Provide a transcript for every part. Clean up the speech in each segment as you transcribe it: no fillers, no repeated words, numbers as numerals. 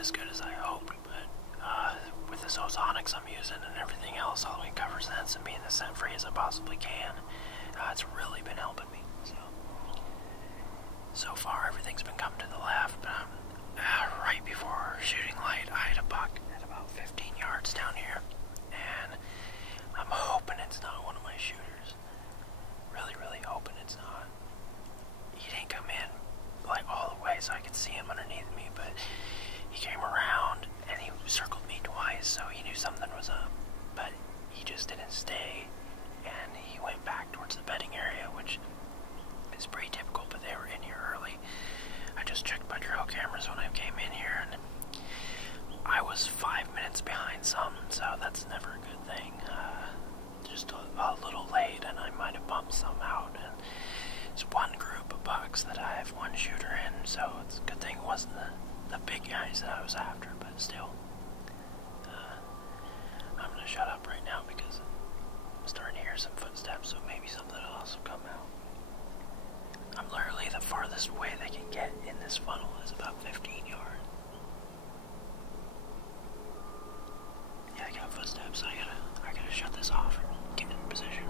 as good as I hoped, but with this ozonics I'm using and everything else, all it covers scents and being as scent free as I possibly can, it's really been helping me. So far everything's been coming to the left, but right before shooting light I had a buck at about 15 yards down here, and I'm hoping it's not one of my shooters. Really hoping it's not. He didn't come in like all the way so I could see him underneath me, but he came around and he circled me twice, so he knew something was up, but he just didn't stay, and he went back towards the bedding area, which is pretty typical, but they were in here early. I just checked my trail cameras when I came in here, and I was 5 minutes behind some, so that's never a good thing. Just a little late, and I might have bumped some out, and it's one group of bucks that I have one shooter in, so it's a good thing it wasn't the big guys that I was after, but still. I'm going to shut up right now because I'm starting to hear some footsteps, so maybe something else will come out. I'm literally the farthest way they can get in this funnel is about 15 yards. Yeah, I got footsteps. I gotta shut this off and get in position.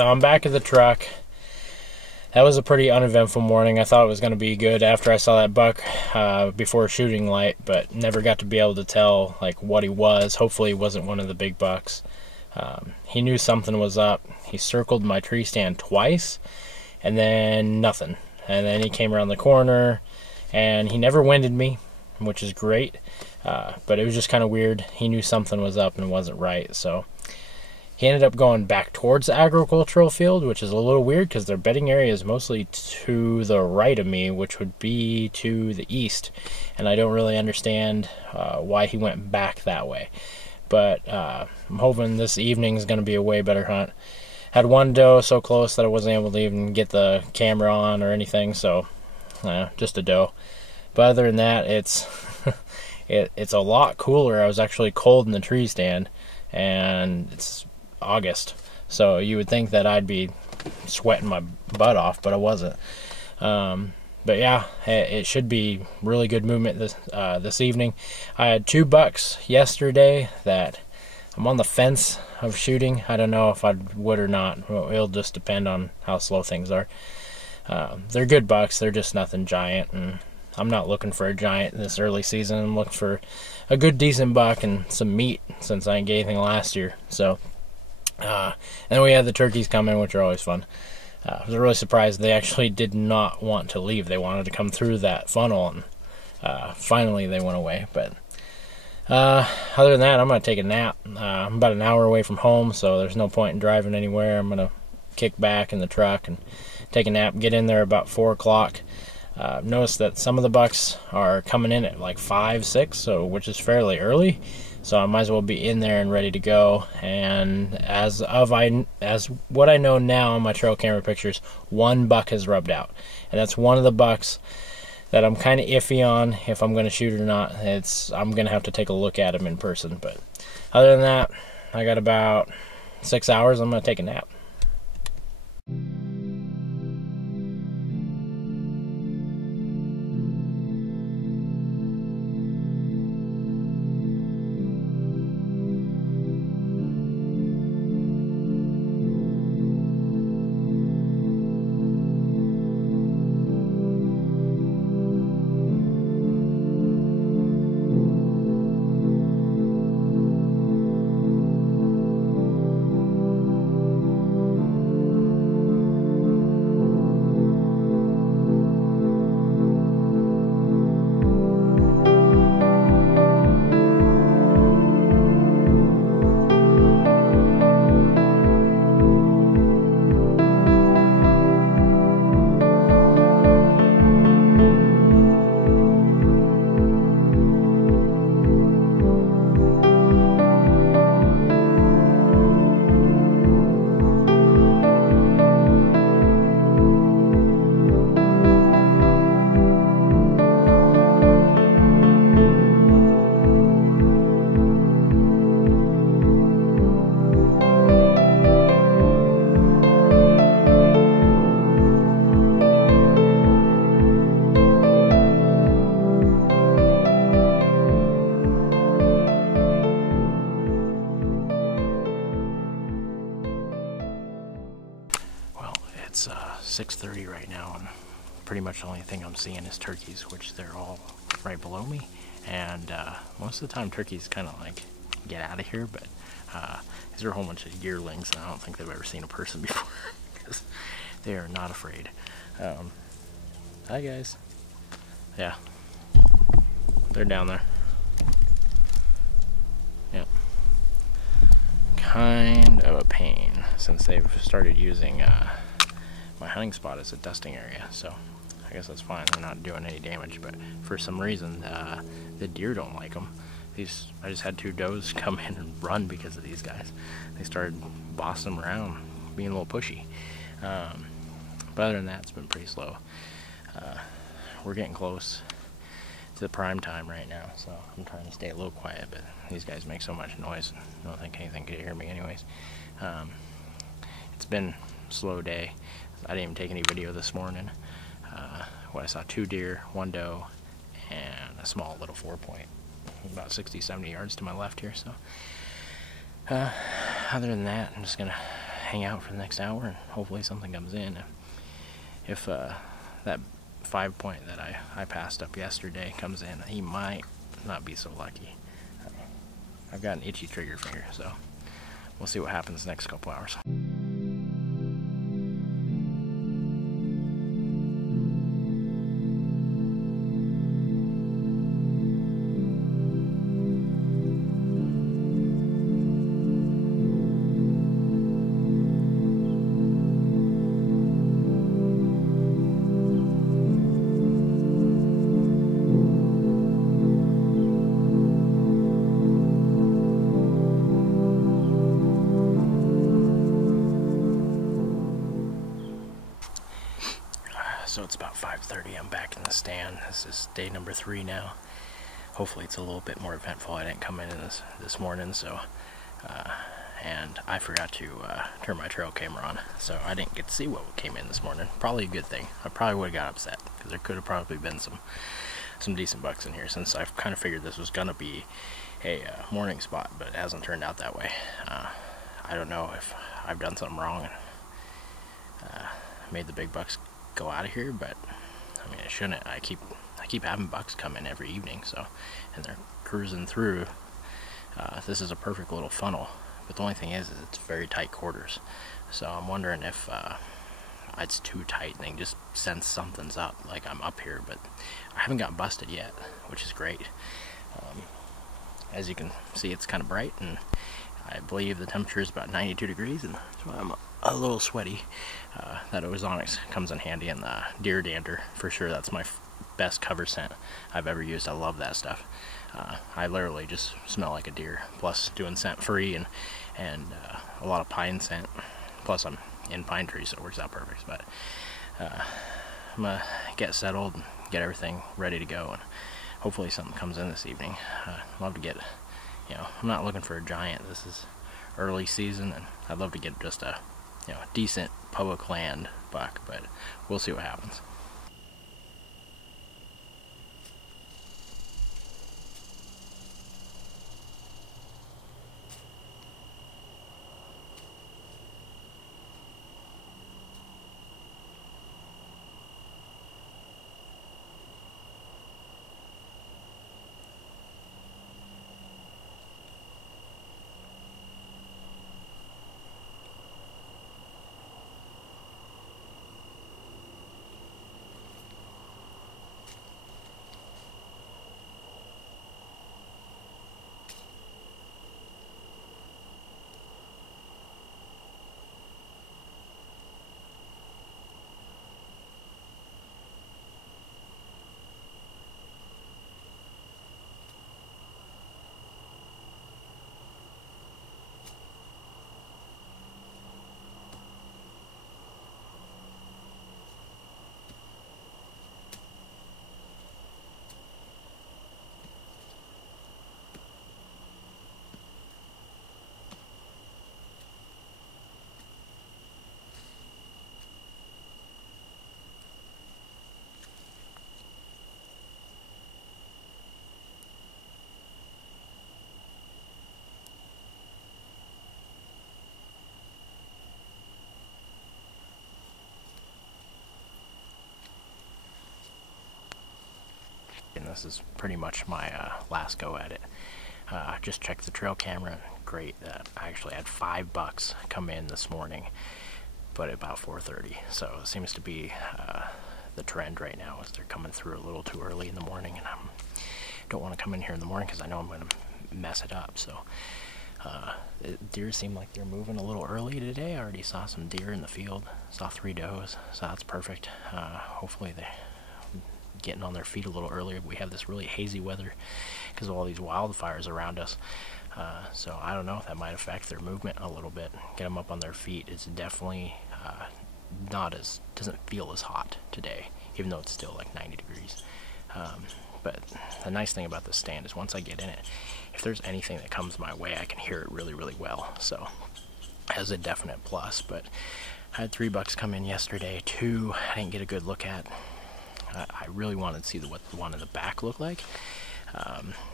I'm back at the truck. That was a pretty uneventful morning. I thought it was going to be good after I saw that buck before shooting light, but never got to be able to tell like what he was. Hopefully he wasn't one of the big bucks. He knew something was up. He circled my tree stand twice, and then nothing. And then he came around the corner, and he never winded me, which is great. But it was just kind of weird. He knew something was up and it wasn't right, so he ended up going back towards the agricultural field, which is a little weird because their bedding area is mostly to the right of me, which would be to the east. And I don't really understand why he went back that way. But I'm hoping this evening is going to be a way better hunt. Had one doe so close that I wasn't able to even get the camera on or anything, so just a doe. But other than that, it's it's a lot cooler. I was actually cold in the tree stand, and it's August, so you would think that I'd be sweating my butt off, but I wasn't. But yeah, it should be really good movement this evening. I had 2 bucks yesterday that I'm on the fence of shooting. I don't know if I would or not. It'll just depend on how slow things are. They're good bucks. They're just nothing giant, and I'm not looking for a giant this early season. I'm looking for a good, decent buck and some meat since I didn't get anything last year. So. And then we had the turkeys come in, which are always fun. I was really surprised they actually did not want to leave. They wanted to come through that funnel, and finally they went away. But other than that, I'm going to take a nap. I'm about an hour away from home, so there's no point in driving anywhere. I'm going to kick back in the truck and take a nap, get in there about 4 o'clock. Notice that some of the bucks are coming in at like 5, 6, which is fairly early. So I might as well be in there and ready to go. And as what I know now on my trail camera pictures, 1 buck has rubbed out, and that's one of the bucks that I'm kind of iffy on if I'm going to shoot or not. I'm going to have to take a look at them in person. But other than that, I got about 6 hours. I'm going to take a nap. It's 6:30 right now, and pretty much the only thing I'm seeing is turkeys, which they're all right below me. And most of the time turkeys kind of like get out of here, but these are a whole bunch of yearlings, and I don't think they've ever seen a person before because they are not afraid. Hi guys. Yeah, they're down there. Yep. Kind of a pain since they've started using my hunting spot as a dusting area, so I guess that's fine. They're not doing any damage, but for some reason the deer don't like them. I just had 2 does come in and run because of these guys. They started bossing them around, being a little pushy. But other than that, it's been pretty slow. We're getting close to the prime time right now, so I'm trying to stay a little quiet, but these guys make so much noise, I don't think anything could hear me anyways. It's been a slow day. I didn't even take any video this morning. I saw 2 deer, 1 doe, and a small little 4-point, about 60-70 yards to my left here. So other than that, I'm just gonna hang out for the next hour and hopefully something comes in. If that 5-point that I passed up yesterday comes in, he might not be so lucky. I've got an itchy trigger finger, so we'll see what happens the next couple hours. So it's about 5:30. I'm back in the stand. This is day number 3 now. Hopefully it's a little bit more eventful. I didn't come in this morning, so and I forgot to turn my trail camera on, so I didn't get to see what came in this morning. Probably a good thing. I probably would have got upset because there could have probably been some decent bucks in here, since I've kind of figured this was gonna be a morning spot, but it hasn't turned out that way. I don't know if I've done something wrong and made the big bucks go out of here, but I mean, it shouldn't. I keep having bucks come in every evening, so, and they're cruising through. This is a perfect little funnel, but the only thing is it's very tight quarters, so I'm wondering if it's too tight and they just sense something's up, like I'm up here, but I haven't got busted yet, which is great. As you can see, it's kind of bright, and I believe the temperature is about 92 degrees, and so I'm a little sweaty. That ozonics comes in handy in the deer dander, for sure. That's my best cover scent I've ever used. I love that stuff. I literally just smell like a deer, plus doing scent free and a lot of pine scent, plus I'm in pine trees, so it works out perfect. But I'm gonna get settled and get everything ready to go, and hopefully something comes in this evening. I'd love to get, I'm not looking for a giant. This is early season, and I'd love to get just a, decent public land buck, but we'll see what happens. And this is pretty much my last go at it. I just checked the trail camera. Great that I actually had 5 bucks come in this morning, but at about 4:30. So it seems to be the trend right now is they're coming through a little too early in the morning, and I don't want to come in here in the morning because I know I'm going to mess it up. So deer seem like they're moving a little early today. I already saw some deer in the field. Saw 3 does, so that's perfect. Hopefully they're getting on their feet a little earlier. We have this really hazy weather because of all these wildfires around us. So I don't know if that might affect their movement a little bit. Get them up on their feet. It's definitely doesn't feel as hot today, even though it's still like 90 degrees. But the nice thing about this stand is once I get in it, if there's anything that comes my way, I can hear it really, really well. So as a definite plus. But I had 3 bucks come in yesterday. 2 I didn't get a good look at. I really wanted to see what the one in the back looked like.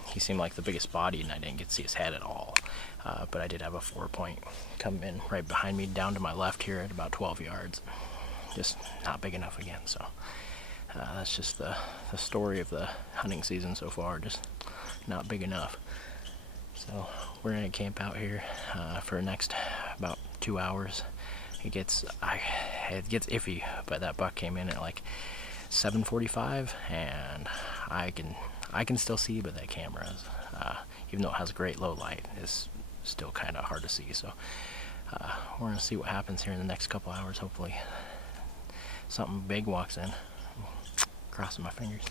He seemed like the biggest body, and I didn't get to see his head at all. But I did have a 4-point come in right behind me, down to my left here at about 12 yards. Just not big enough again. So that's just the story of the hunting season so far. Just not big enough. So we're gonna camp out here for the next about 2 hours. It gets iffy, but that buck came in at like 7:45, and I can still see, but that camera is, even though it has great low light, is still kind of hard to see. So we're gonna see what happens here in the next couple hours. Hopefully something big walks in. Crossing my fingers.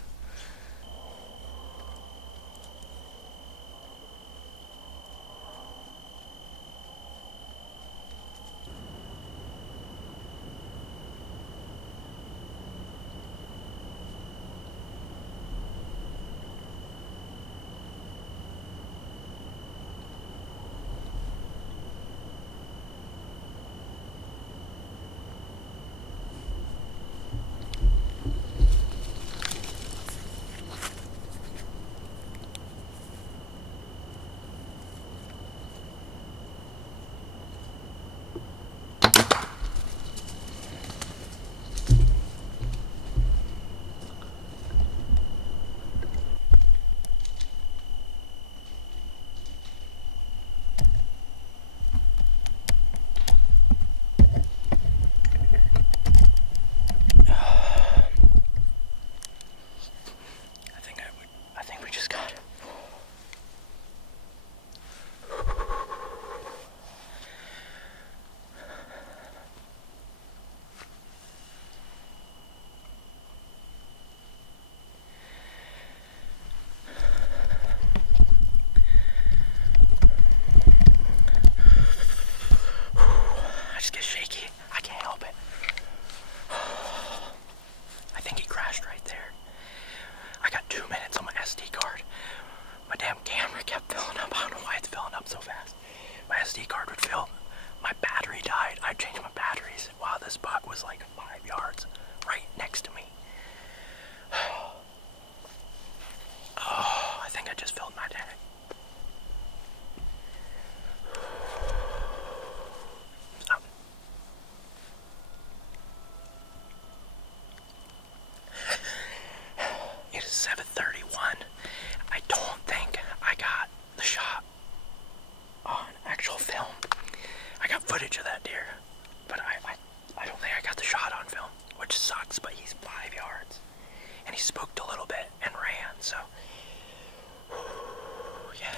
and he spooked a little bit and ran. So, yeah.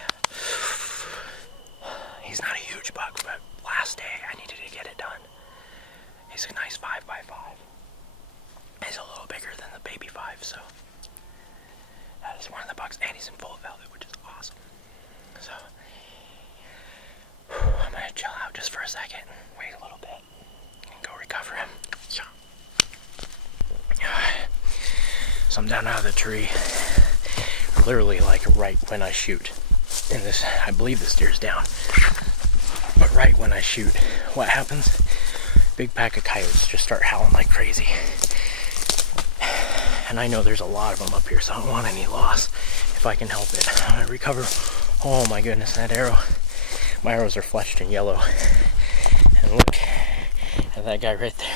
He's not a huge buck, but last day I needed to get it done. He's a nice 5x5. He's a little bigger than the baby 5, so that is one of the bucks, and he's in full velvet, which is awesome. So I'm gonna chill out just for a second and wait a little bit and go recover him. So I'm down out of the tree, literally like right when I shoot. And this, I believe this deer's down, but right when I shoot, what happens? Big pack of coyotes just start howling like crazy. And I know there's a lot of them up here, so I don't want any loss if I can help it. I'm gonna recover. Oh my goodness, that arrow. My arrows are fletched in yellow. And look at that guy right there.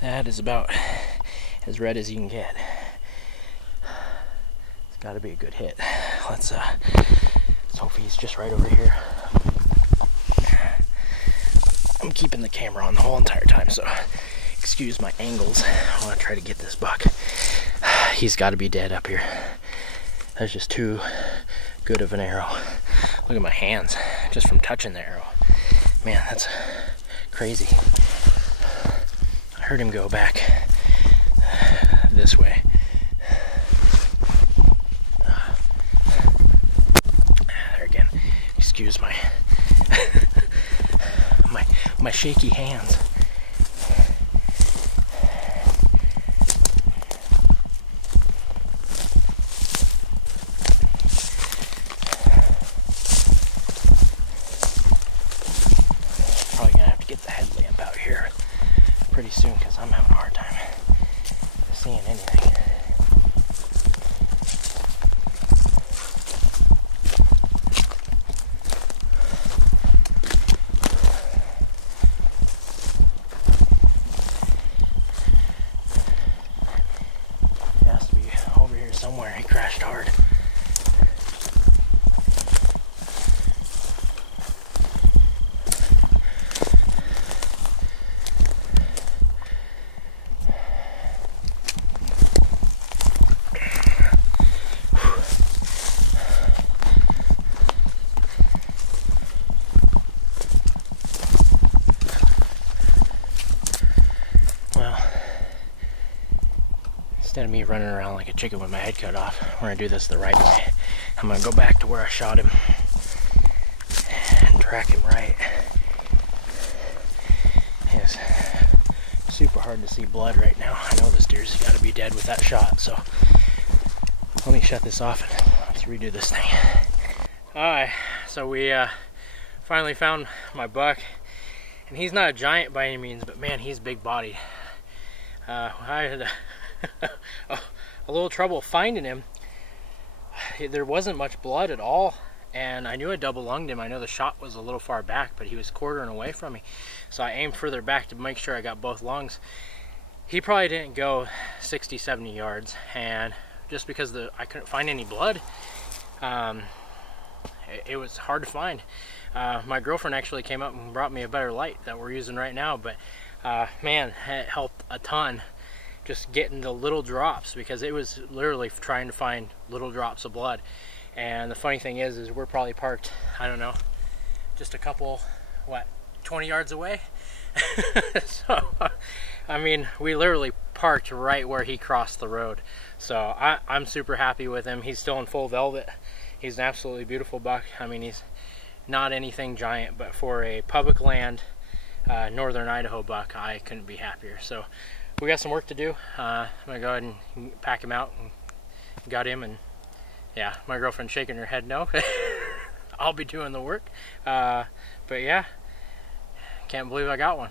That is about as red as you can get. It's gotta be a good hit. Let's hope he's just right over here. I'm keeping the camera on the whole entire time, so excuse my angles. I want to try to get this buck. He's got to be dead up here. That's just too good of an arrow. Look at my hands, just from touching the arrow. Man, that's crazy. I heard him go back this way. There again. Excuse my my shaky hands. Probably gonna have to get the headlamp out here pretty soon because I'm having a hard time seeing anything. Somewhere he crashed hard. Instead of me running around like a chicken with my head cut off, we're gonna do this the right way. I'm gonna go back to where I shot him and track him right. It's super hard to see blood right now. I know this deer's gotta be dead with that shot, so let me shut this off and let's redo this thing. Alright, so we finally found my buck, and he's not a giant by any means, but man, he's big bodied. I had a little trouble finding him. There wasn't much blood at all, and I knew I double lunged him. I know the shot was a little far back, but he was quartering away from me, so I aimed further back to make sure I got both lungs. He probably didn't go 60-70 yards, and just because I couldn't find any blood, it was hard to find. My girlfriend actually came up and brought me a better light that we're using right now, but man, it helped a ton just getting the little drops, because it was literally trying to find little drops of blood. And the funny thing is we're probably parked, I don't know, just a couple, 20 yards away. So I mean, we literally parked right where he crossed the road. So I'm super happy with him. He's still in full velvet. He's an absolutely beautiful buck. I mean, he's not anything giant, but for a public land northern Idaho buck, I couldn't be happier. So we got some work to do. I'm gonna go ahead and pack him out and got him, and yeah, my girlfriend's shaking her head no. I'll be doing the work. But yeah, can't believe I got one.